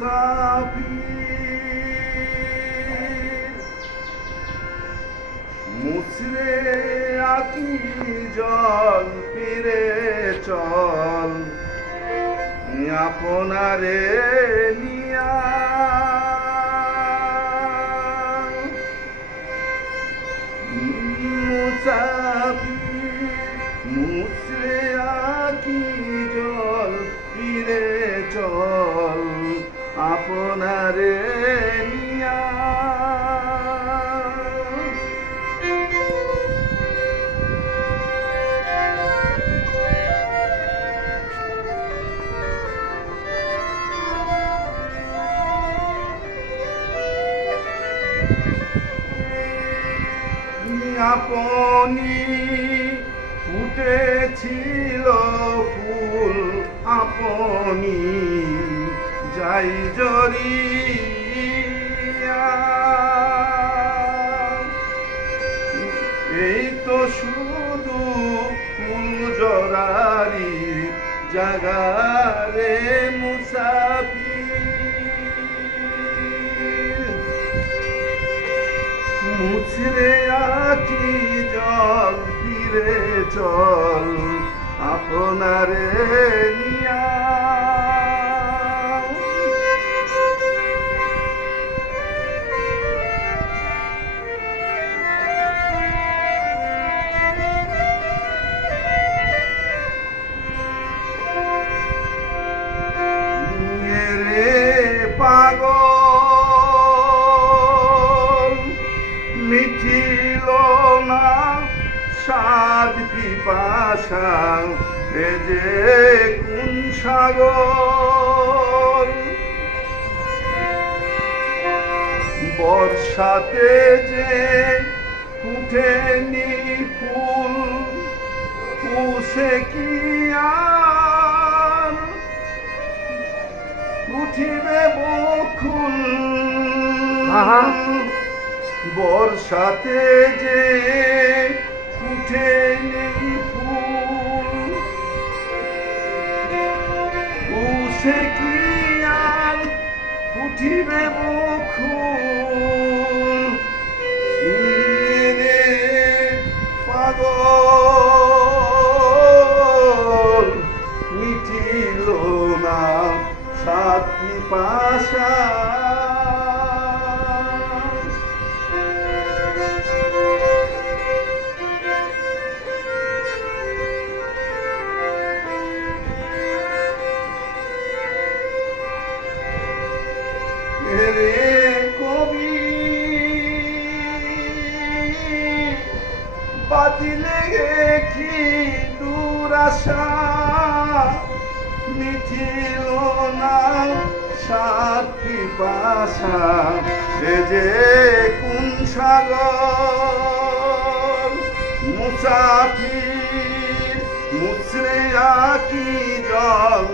মুসাফির মুছরে আকি জল ফিরে চল আপনারে নিয়া মুসাফির মুছরে আকি জল ফিরে চল আপনারে নিয়া আপনি ফুটেছিল ফুল আপনি যাই জড়িয়া এই তো শুধু ফুল জড়ারি জাগারে মুসাফির মুছরে আকি জল ফিরে চল আপনারে নিয়া রে পাগল মিটিল না সাদ পিপাসা এ যে কোন সাগর বর্ষাতে যে ফুটেনি ফুল পুষে কি আর উঠিবে বকুল বর্ষাতে যে ফুটেনি ফুল পুষে কি আর উঠিবে বকুল রে পাগল মিটিল না সাত পিপাসা রে কবি বাতিলে কি দুরাশা মিঠিল না সাত পিপাসা এ যে কোন সাগর মুসাফির মুছরে আকি জল